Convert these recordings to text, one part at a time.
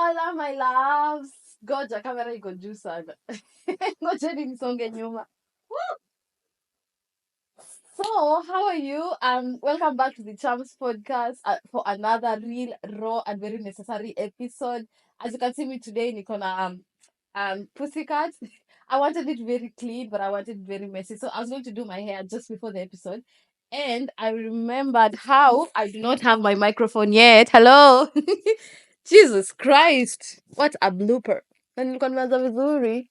Hola my loves. Goja kamera iko juu sana. Ngoja nisonge nyuma. So, how are you? Welcome back to the Champs podcast for another real, raw, and very necessary episode. As you can see me today, niko na pussycat. I wanted it very clean, but I wanted it very messy. So I was going to do my hair just before the episode. And I remembered how I do not have my microphone yet. Hello. Jesus Christ. What a blooper. Na nilikuwa nimeanza vizuri.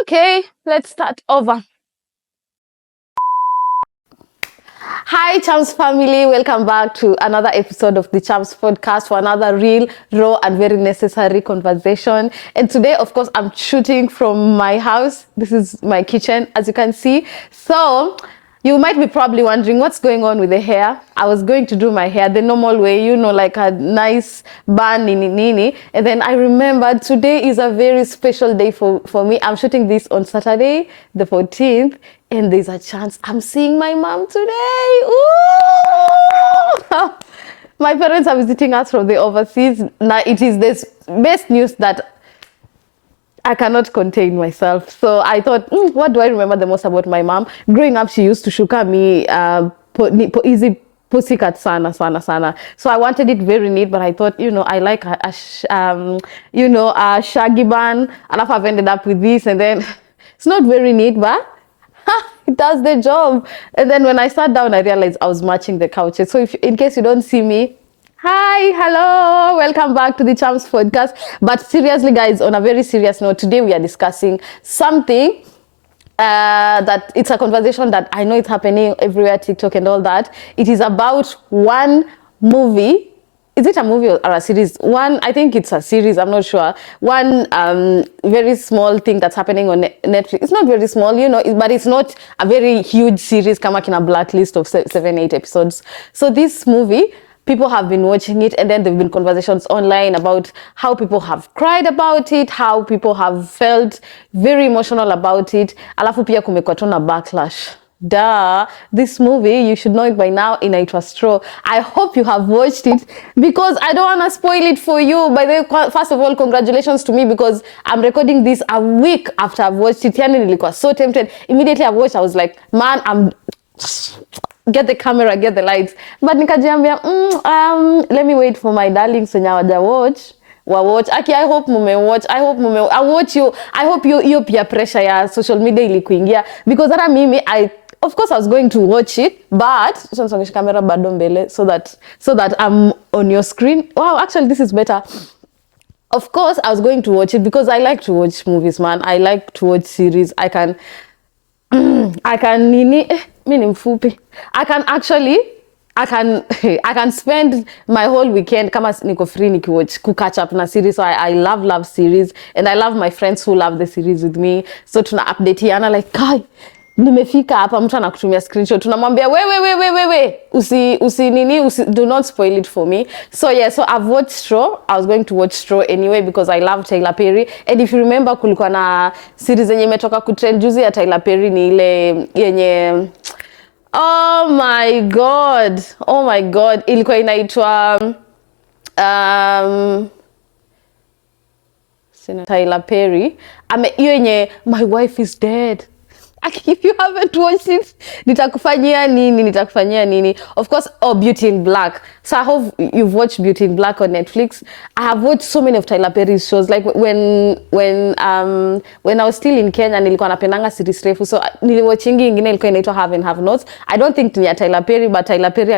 Okay, let's start over. Hi, Champs family. Welcome back to another episode of the Champs podcast for another real, raw, and very necessary conversation. And today, of course, I'm shooting from my house. This is my kitchen, as you can see. So, you might be probably wondering what's going on with the hair. I was going to do my hair the normal way, like a nice bun, nini. And then I remembered today is a very special day for me. I'm shooting this on Saturday, the 14th. And there's a chance I'm seeing my mom today. Ooh! My parents are visiting us from the overseas. Now it is this best news that I cannot contain myself. So I thought, what do I remember the most about my mom? Growing up, she used to shuka me easy pussycat sana. So I wanted it very neat, but I thought, I like a shaggy bun. And I've ended up with this, and then it's not very neat, but it does the job. And then when I sat down, I realized I was matching the couches. So in case you don't see me, hi, hello, welcome back to the Champs podcast. But seriously, guys, on a very serious note, today we are discussing something that it's a conversation that I know it's happening everywhere, TikTok and all that. It is about one movie. Is it a movie or a series? I think it's a series, I'm not sure. One very small thing that's happening on Netflix. It's not very small, but it's not a very huge series, kama kina Blacklist of 7-8 episodes. So this movie, people have been watching it, and then there have been conversations online about how people have cried about it, how people have felt very emotional about it. Alafu pia kumekuwa tu na backlash. Duh, this movie, you should know it by now, inaitwa Straw. I hope you have watched it because I don't want to spoil it for you. By the way, first of all, congratulations to me because I'm recording this a week after I've watched it. Yani nilikuwa so tempted. Immediately I watched, I was like, man, get the camera, get the lights. But nikajiambia, let me wait for my darlings when I watch. Watch. Aki, I hope mume watch. I watch you. I hope you peer pressure ya social media ilikuingia because hata mimi of course I was going to watch it, but songesha camera bado mbele so that I'm on your screen. Wow, actually this is better. Of course I was going to watch it because I like to watch movies, man. I like to watch series. I can mimi ni mfupi. I can spend my whole weekend kama niko free nikiwatch catch up na series. So I love series, and I love my friends who love the series with me. So tuna update yana like, kai nimefika hapa, mtu anakutumia screenshot, tunamwambia we do not spoil it for me. So yeah, so I've watched Straw. I was going to watch Straw anyway because I love Tyler Perry, and if you remember kulikuwa na series yenye imetoka kutrend juzi ya Tyler Perry, ni ile yenye oh my god ilikuwa inaitwa Tyler Perry hiyo yenye My Wife is Dead. If you haven't watched it, nitakufanyia nini. Of course, Beauty in Black. So I hope you've watched Beauty in Black on Netflix. I have watched so many of Tyler Perry's shows. Like when I was still in Kenya, nilikuwa napendanga series refu. So niliwatchingi ingine ilikuwa inaitwa Have and Have Nots. I don't think ni ya Tyler Perry, but Tyler Perry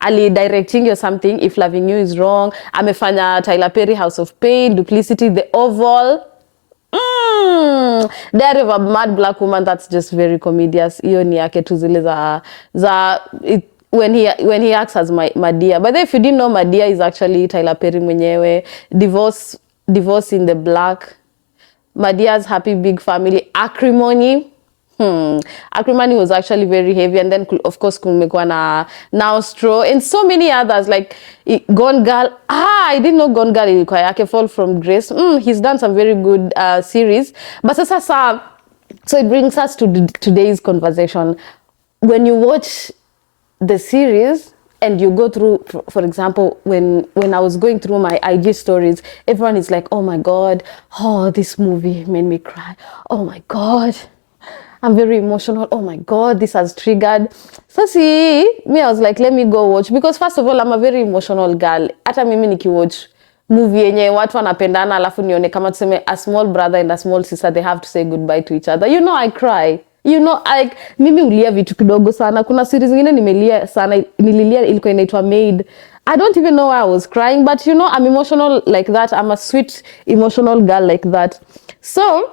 ali directing or something. If Loving You is Wrong. Amefanya Tyler Perry House of Pain, Duplicity, The Oval. Diary of a Mad Black Woman, that's just very comedious. Hiyo ni yake tu zile when he acts as Madea. But if you didn't know, Madea is actually Tyler Perry mwenyewe. Divorce in the Black, Madea's Happy Big Family, Acrimony. Acrimony was actually very heavy, and then of course kumekuwa na Now Straw and so many others like Gone Girl. I didn't know Gone Girl ilikuwa yake, Fall from Grace. He's done some very good series. But sasa so it brings us to today's conversation. When you watch the series, and you go through, for example, when I was going through my IG stories, everyone is like, oh my God, oh, this movie made me cry. Oh my God, I'm very emotional. Oh my God, this has triggered. So see, me, I was like, let me go watch. Because first of all, I'm a very emotional girl. Hata mimi nikiwatch movie yenye watu wanapendana alafu nione kama tuseme a small brother and a small sister, they have to say goodbye to each other. You know, I cry. You know, like, mimi ulia vitu kidogo sana. Kuna series zingine nimelia sana. Nililia ilikuwa inaitwa Maid. I don't even know why I was crying, but you know, I'm emotional like that. I'm a sweet, emotional girl like that. So,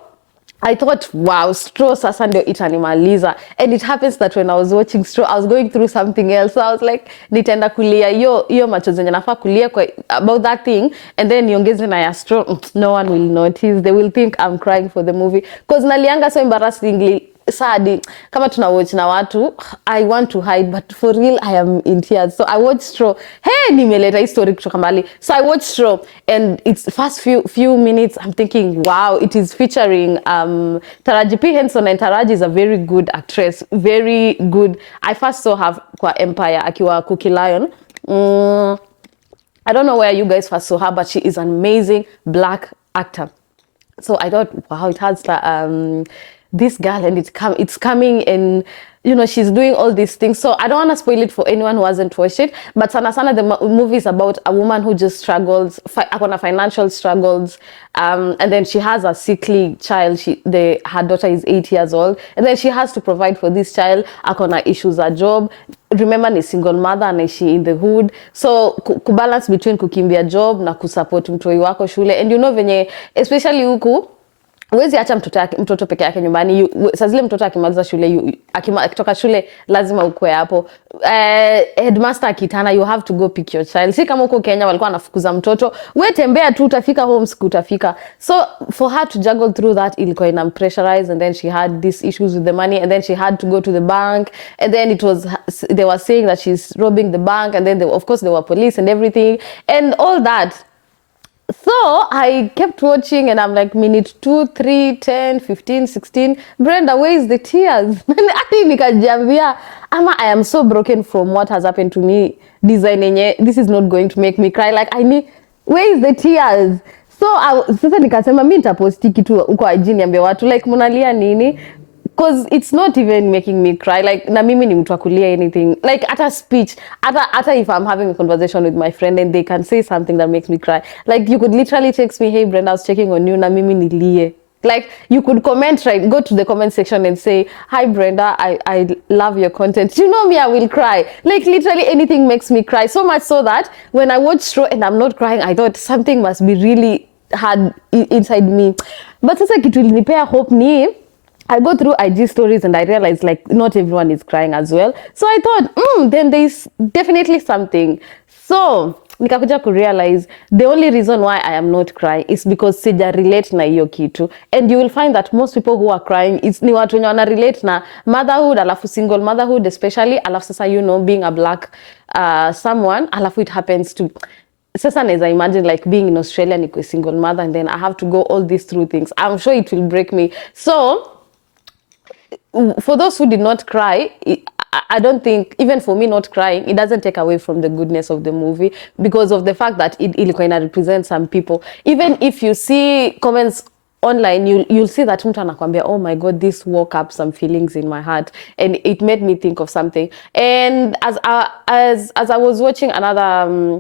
I thought, wow, Stro sasa ndio itanimaliza. And it happens that when I was watching Stro, I was going through something else. So I was like, nitaenda kulia, yo macho zenye nafaa kulia kwa, about that thing. And then niongeze na ya Stro, no one will notice. They will think I'm crying for the movie. Because nalianga so embarrassingly sad. Kama tuna watch na watu, I want to hide, but for real, I am in tears. So I watched Stro. Hey, nimeleta hii story kutoka mbali. So I watched Stro, and it's the first few minutes, I'm thinking, wow, it is featuring Taraji P. Henson, and Taraji is a very good actress, very good. I first saw her kwa Empire, akiwa Cookie Lion. I don't know where you guys first saw her, but she is an amazing black actor. So I thought, wow, it has this girl, and it's coming, and you know, she's doing all these things. So I don't want to spoil it for anyone who hasn't watched it, but sana the movie is about a woman who just struggles, akona financial struggles, and then she has a sickly child. Her daughter is 8 years old, and then she has to provide for this child. Akona issues at job. Remember, ni single mother, anaishi in the hood, so kubalance between kukimbia job na kusupport mtoi wako shule. And you know venye, especially huku, huwezi acha mtoto peke yake nyumbani. Saa zile mtoto akimaliza shule, akitoka shule lazima ukue hapo. Headmaster akitana, you have to go pick your child. Si kama huko Kenya walikuwa wanafukuza mtoto, we tembea tu utafika home, siku utafika. So for her to juggle through that, ilikuwa inampressurize, and then she had these issues with the money, and then she had to go to the bank, and then they were saying that she's robbing the bank, and then of course there were police and everything and all that. So I kept watching, and I'm like, minute 2, 3, 10, 15, 16. Brenda, where is the tears? Ati nikajambia, ama I am so broken from what has happened to me. This is not going to make me cry. Like, where is the tears? So sasa nikasema mi nitaposti kitu uko IG niambie watu, like, munalia nini? Because it's not even making me cry. Like, na mimi ni mtu wa kulia anything. Like, at a speech, at if I'm having a conversation with my friend and they can say something that makes me cry. Like, you could literally text me, hey Brenda, I was checking on you, na mimi nilie. Like, you could comment, right? Go to the comment section and say, hi Brenda, I love your content. You know me, I will cry. Like, literally anything makes me cry. So much so that when I watch Stro and I'm not crying, I thought something must be really hard inside me. But sasa kitu ilinipea hope ni, I go through IG stories and I realize, like, not everyone is crying as well. So I thought, then there's definitely something. So nikakuja kurealize the only reason why I am not crying is because sija relate na hiyo kitu. And you will find that most people who are crying ni watu wenye wana relate na motherhood, alafu single motherhood especially, alafu sasa, you know, being a black someone, alafu it happens to... Sasa neza imagine, like, being in Australia, niko single mother, and then I have to go all these through things. I'm sure it will break me. So for those who did not cry, I don't think, even for me not crying, it doesn't take away from the goodness of the movie, because of the fact that it represents some people. Even if you see comments online, you'll see that mtu anakuambia, oh my God, this woke up some feelings in my heart, and it made me think of something. And as I was watching another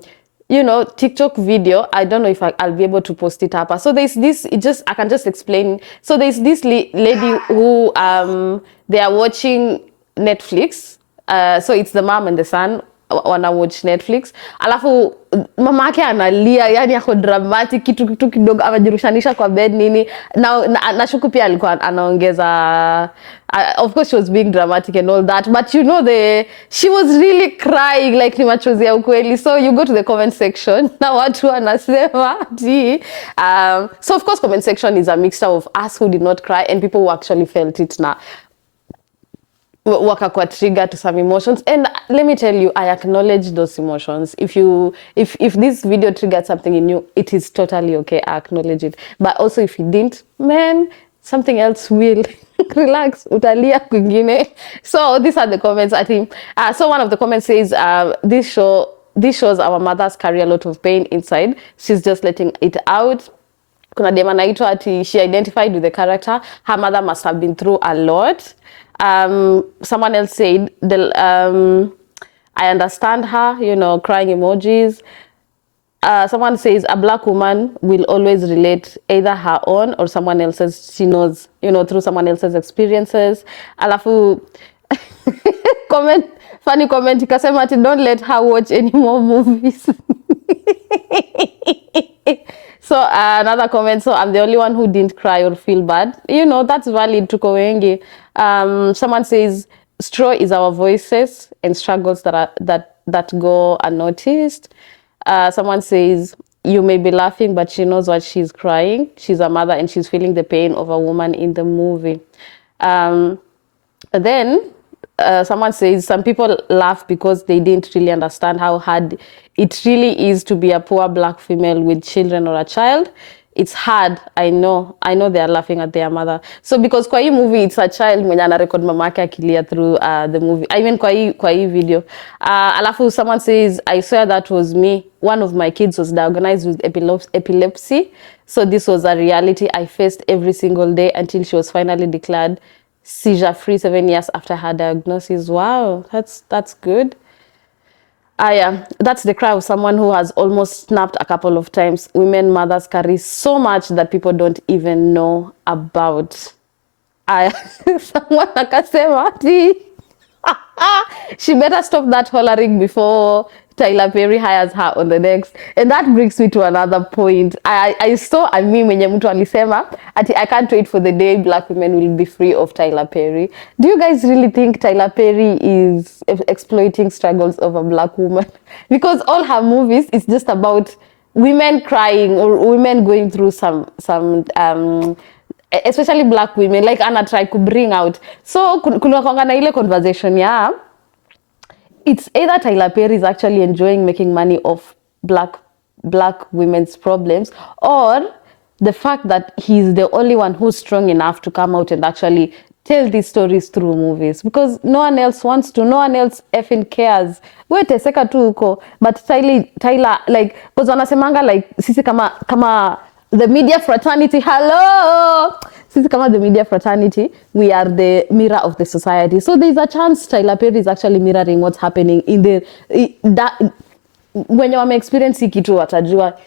you know, TikTok video, I don't know if I'll be able to post it up. So there's this, I can just explain. So there's this lady who they are watching Netflix. So it's the mom and the son wana watch Netflix. Alafu mama yake analia, yani yako dramatic, kitu kidogo amejirushanisha kwa bed nini. Na shuku pia alikuwa anaongeza, of course she was being dramatic and all that, but you know, she was really crying, like ni machozi ya ukweli. So you go to the comment section na watu wanasema so of course comment section is a mixture of us who did not cry and people who actually felt it na wakakuwa trigger to some emotions. And let me tell you, I acknowledge those emotions. If this video triggered something in you, it is totally okay. I acknowledge it. But also if it didn't, man, something else will. Relax, utalia kwingine. So these are the comments, I think. So one of the comments says, this shows our mothers carry a lot of pain inside. She's just letting it out. Kuna dem anaitwa ati she identified with the character. Her mother must have been through a lot. Someone else said, I understand her, you know, crying emojis. Someone says a black woman will always relate either her own or someone else's, she knows, you know, through someone else's experiences. Alafu comment, funny comment, ikasema ati don't let her watch any more movies. So another comment, so I'm the only one who didn't cry or feel bad. You know, that's valid, tuko wengi. Someone says, straw is our voices and struggles that go unnoticed. Someone says, you may be laughing, but she knows what she's crying. She's a mother and she's feeling the pain of a woman in the movie. Then someone says, some people laugh because they didn't really understand how hard it really is to be a poor black female with children or a child. It's hard. I know they are laughing at their mother. So because kwa hii movie, it's a child mwenye ana record mamake akilia through the movie. I mean kwa hii video. Alafu someone says, I swear that was me. One of my kids was diagnosed with epilepsy. So this was a reality I faced every single day until she was finally declared seizure-free 7 years after her diagnosis. Wow, that's good. Yeah, that's the cry of someone who has almost snapped a couple of times. Women mothers carry so much that people don't even know about. Someone akasema ati she better stop that hollering before Tyler Perry hires her on the next. And that brings me to another point. I saw a meme mwenye mtu alisema ati I can't wait for the day black women will be free of Tyler Perry. Do you guys really think Tyler Perry is exploiting struggles of a black woman? Because all her movies is just about women crying or women going through some especially black women, like Anna try to bring out. So kuna kwanga na ile conversation ya it's either Tyler Perry is actually enjoying making money off black women's problems, or the fact that he's the only one who's strong enough to come out and actually tell these stories through movies, because no one else wants to, no one else effing cares. We teseka tu uko, but Tyler like, because wanasemanga like sisi kama the media fraternity, hello! Since kama the media fraternity, we are the mirror of the society. So there's a chance Tyler Perry is actually mirroring what's happening in when you experience kitu watajua.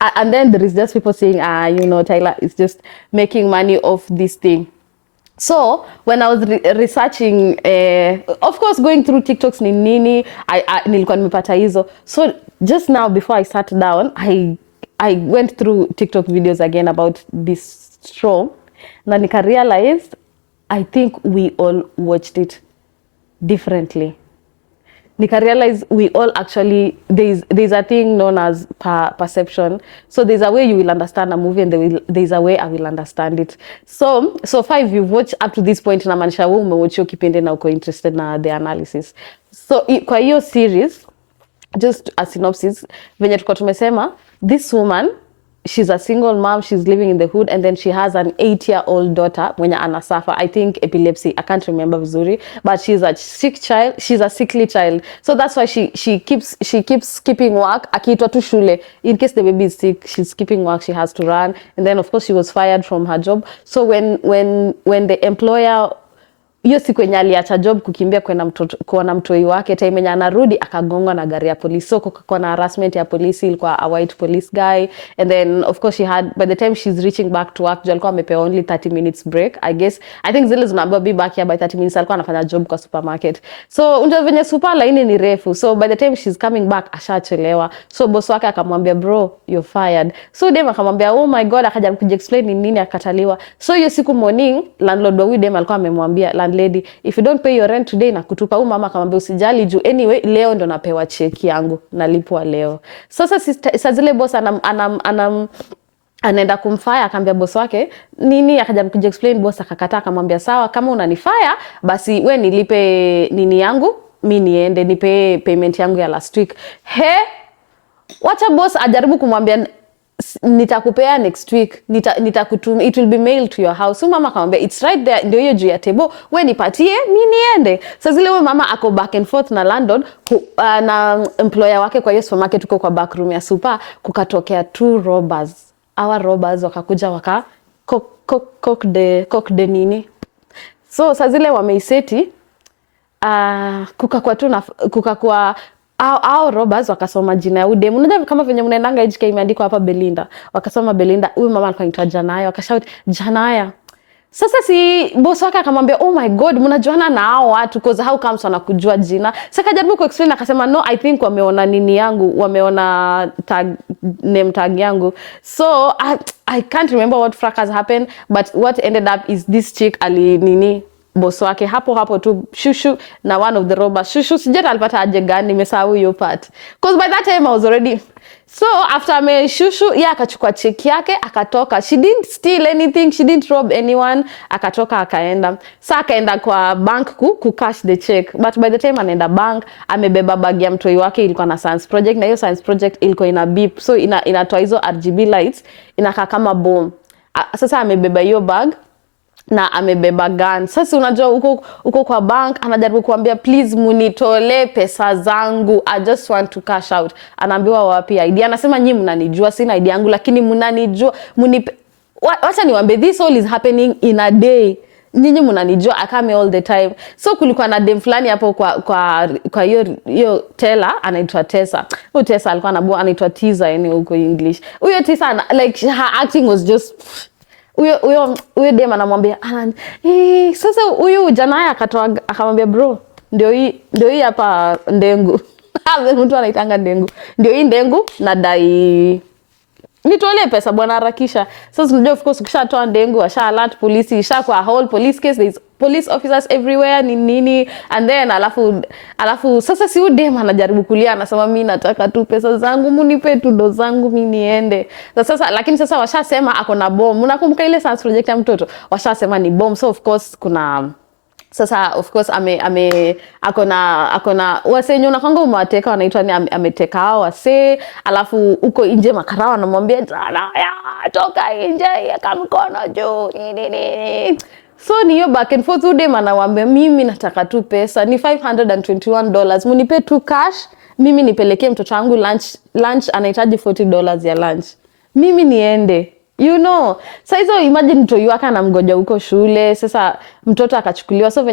And then there is just people saying, you know, Tyler is just making money off this thing. So when I was researching, of course going through TikToks ni nini, nilikuwa nimepata hizo. So just now before I sat down, I went through TikTok videos again about this straw. Na nika realized, I think we all watched it differently. Nika realized we all actually, there's a thing known as perception. So there's a way you will understand a movie and there's a way I will understand it. So far if you've watched up to this point, na manisha wewe umewatch hiyo kipindi na uko interested na the analysis. So kwa hiyo series, just a synopsis, venye tulikuwa tumesema, this woman, she's a single mom, she's living in the hood, and then she has an 8-year-old daughter mwenye anasuffer, I think epilepsy, I can't remember vizuri, but she's a sickly child. So that's why she keeps skipping work, akiitwa tu shule. In case the baby is sick, she's skipping work, she has to run. And then of course she was fired from her job. So when the employer, hiyo siku yenye aliacha job kukimbia kuona mtoi wake, time yenye anarudi akagongwa na gari ya polisi. So kwa na harassment ya polisi, ilikuwa a white police guy. And then of course by the time she's reaching back to work, alikuwa amepewa only 30 minutes break, I guess. I think zile zinaambiwa be back here by 30 minutes, alikuwa anafanya job kwa supermarket. So unajua venye super line ni refu. So by the time she's coming back, ashachelewa. So boss wake akamwambia, bro, you're fired. So dem akamwambia, oh my god, akaja kujiexplain ni nini akataliwa. So hiyo siku morning, landlord wa huyu dem alikuwa amemwambia, lady, if you don't pay your rent today, na kutupa. Huyu mama akamwambia usijali juu anyway leo ndo napewa cheki yangu, nalipwa leo. Sasa saa zile boss anaenda kumfire, akamwambia boss wake nini, akaja kujiexplain, boss akakataa, akamwambia sawa, kama unanifire basi we nilipe nini yangu, mimi niende nipe payment yangu ya last week. Wacha boss ajaribu kumwambia nitakupea next week, nitakutumia, it will be mailed to your house. So mama akamwambia it's right there, ndio hiyo juu ya table, wewe nipatie mimi niende. Sasa zile wewe mama ako back and forth na London na employer wake kwa hiyo supermarket, uko kwa back room ya super, kukatokea 2 robbers. Our robbers wakakuja waka cock de nini. So sasa zile wameiseti kukakuwa au robbers wakasoma jina ya udem. Unajua kama venye mnaendanga HK imeandikwa hapa Belinda. Wakasoma Belinda. Huyu mama alikuwa anaitwa Janaya. Wakashout Janaya. Sasa si boss wake akamwambia, "Oh my god, mnajuana na hao watu because how comes wanakujua jina?" Sasa kajaribu kuexplain akasema, "No, I think wameona nini yangu, wameona name tag yangu." So I can't remember what fracas happened, but what ended up is this chick ali nini boss wake hapo tu shushu na one of the robbers shushu, sijata alipata aje gani, nimesahau hiyo part because by that time I was already. So after me shushu akachukua check yake akatoka. She didn't steal anything, she didn't rob anyone. Akatoka akaenda. Sasa akaenda kwa bank ku cash the check, but by the time anaenda bank amebeba bag ya mtoi wake ilikuwa na science project, na hiyo science project ilikuwa ina beep, so inatoa hizo RGB lights, inakaa kama bomb. Sasa amebeba hiyo bag na amebeba gun. Sasa unajua uko kwa bank anajaribu kuambia, "Please munitolee pesa zangu, I just want to cash out." Anaambiwa wapi ID? Anasema nyinyi mnanijua, sina ID yangu, lakini mnanijua, wacha niwaambie, this all is happening in a day. Nyinyi mnanijua, akame all the time. So kulikuwa na dem fulani hapo kwa hiyo teller anaitwa Tessa. Huyo Tessa alikuwa anaitwa Tiza yani huko English. Huyo Tessa like her acting was just huyo dem anamwambia sasa huyu Janaya akamwambia, "Bro, ndio hii hapa ndengu." Mtu anaitanga ndengu. "Ndio hii ndengu na dai nitolee pesa bwana, harakisha." Sasa unajua of course ukishatoa ndengu washa alert polisi, ishakuwa whole police case, there is police officers everywhere nini, and then alafu sasa si udem anajaribu kulia, anasema, "Mimi nataka tu pesa zangu, munipe tu ndo zangu mimi niende." Sasa lakini sasa washasema ako na bomb. Unakumbuka ile science project ya mtoto, washasema ni bomb. So of course kuna sasa of course akona wasenyo na kanga umewateka, wanaitwa ni ameteka hao wase, alafu uko nje makarao anamwambia, "Toka nje, yaka mkono juu nini." So ni hiyo back and forth, udem anamwambia, "Mimi nataka tu pesa, ni $521, munipe tu cash, mimi nipelekee mtoto wangu lunch anahitaji $40 ya lunch, mimi niende." You know, sasa hizo imagine mtoi wake anamgoja huko shule, sasa mtoto akachukuliwa. So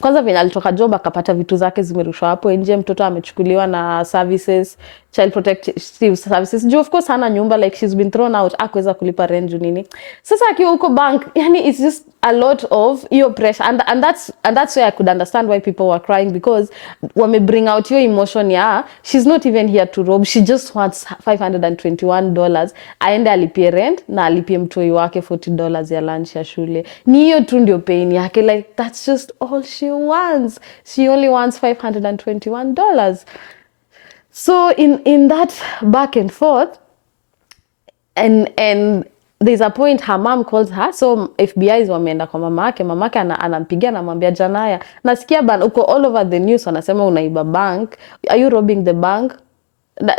kwanza alitoka job akapata vitu zake zimerushwa hapo nje, mtoto amechukuliwa na services, child protective services. Juu of course hana nyumba, like she's been thrown out, hakuweza kulipa rent nini. Sasa akiwa huko bank, yani it's just a lot of your pressure, and that's where I could understand why people were crying, because wame bring out your emotion she's not even here to rob, she just wants $521 aende alipie rent na alipie mtoi wake $40 ya lunch ya shule. Ni hiyo tu ndio pain yake, like that's just all she wants. She only wants $521. So in that back and forth, and there's a point her mom calls her. So FBI's wameenda kwa mamake anampigia na anamwambia, "Janaya, nasikia bana uko all over the news wanasema unaiba bank, are you robbing the bank?"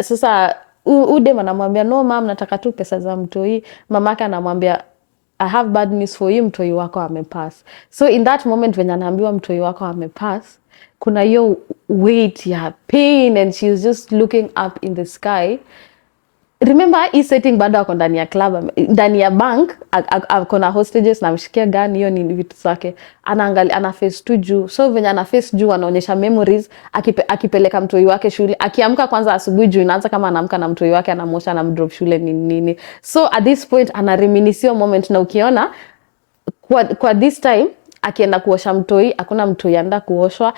Sasa udem anamwambia, "No mom, nataka tu pesa za mtoi." Mamake anamwambia, "I have bad news for you, mtoi wako amepass." So in that moment when anaambiwa mtoi wako amepass, kuna hiyo weight ya pain, and she's just looking up in the sky. Remember hii setting bado ako ndani ya club, ndani ya bank, ako na hostages na ameshikia gani, hiyo ni vitu zake. Anaangalia, ana face tu juu. So venye ana face juu anaonyesha memories, akipeleka mtoi wake shule. Akiamka kwanza asubuhi juu inaanza kama anaamka na mtoi wake, anamosha na mdrop shule nini. So at this point ana reminisce moment, na ukiona kwa this time akienda kuosha mtoi, hakuna mtoi anaenda kuoshwa.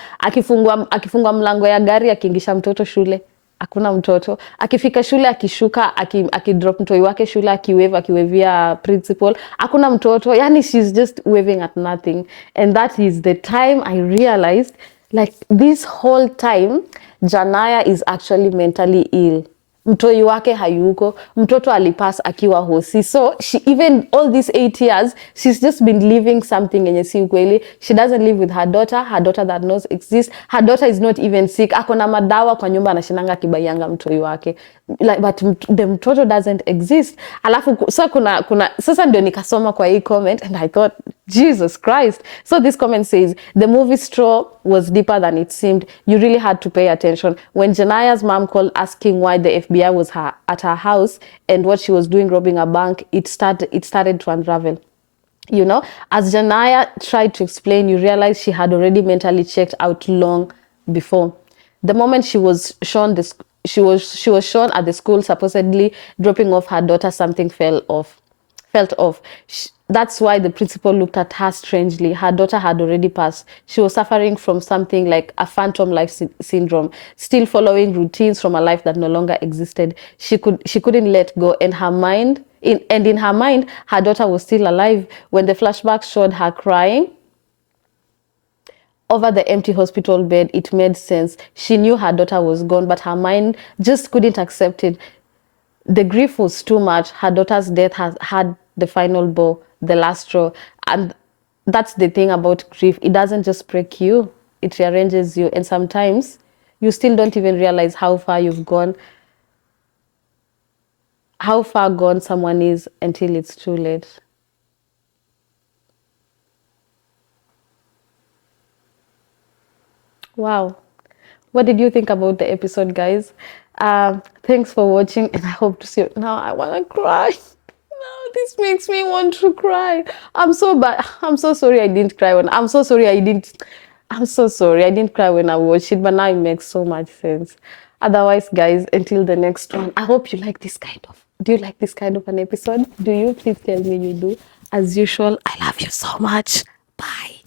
Akifungua mlango ya gari akiingisha mtoto shule, hakuna mtoto. Akifika shule, akishuka, akidrop mtoi wake shule, akiwavia principal, hakuna mtoto. Yani she's just waving at nothing. And that is the time I realized, like this whole time Janaya is actually mentally ill. Mtoi wake hayuko, mtoto alipass akiwa hosi. So she, even all these 8 years, she's just been living something yenye si ukweli. She doesn't live with her daughter that knows exists. Her daughter is not even sick. Ako na madawa kwa nyumba, anashinanga kibayanga mtoi wake. like, but the mtoto doesn't exist. Alafu so kuna sasa ndio nikasoma kwa hii comment and I thought, Jesus Christ. So this comment says, the movie Straw was deeper than it seemed. You really had to pay attention. When Janaya's mom called asking why the FBI was at her house and what she was doing robbing a bank, it started to unravel. You know, as Janaya tried to explain, you realize she had already mentally checked out long before. The moment she was shown this, she was shown at the school supposedly dropping off her daughter, something felt off. That's why the principal looked at her strangely. Her daughter had already passed. She was suffering from something like a phantom life syndrome, still following routines from a life that no longer existed. She couldn't let go, and in her mind, her daughter was still alive. When the flashback showed her crying over the empty hospital bed, it made sense. She knew her daughter was gone, but her mind just couldn't accept it. The grief was too much. Her daughter's death has had the final blow, the last straw. And that's the thing about grief. It doesn't just break you, it rearranges you. And sometimes you still don't even realize how far you've gone, how far gone someone is until it's too late. Wow. What did you think about the episode, guys? Thanks for watching, and I hope to see you. Now I want to cry. Now this makes me want to cry. I'm so bad. I'm so sorry I didn't cry when. I'm so sorry I didn't. I'm so sorry I didn't cry when I watched it, but now it makes so much sense. Otherwise, guys, until the next one, I hope you like this kind of. Do you like this kind of an episode? Do you? Please tell me you do. As usual, I love you so much. Bye.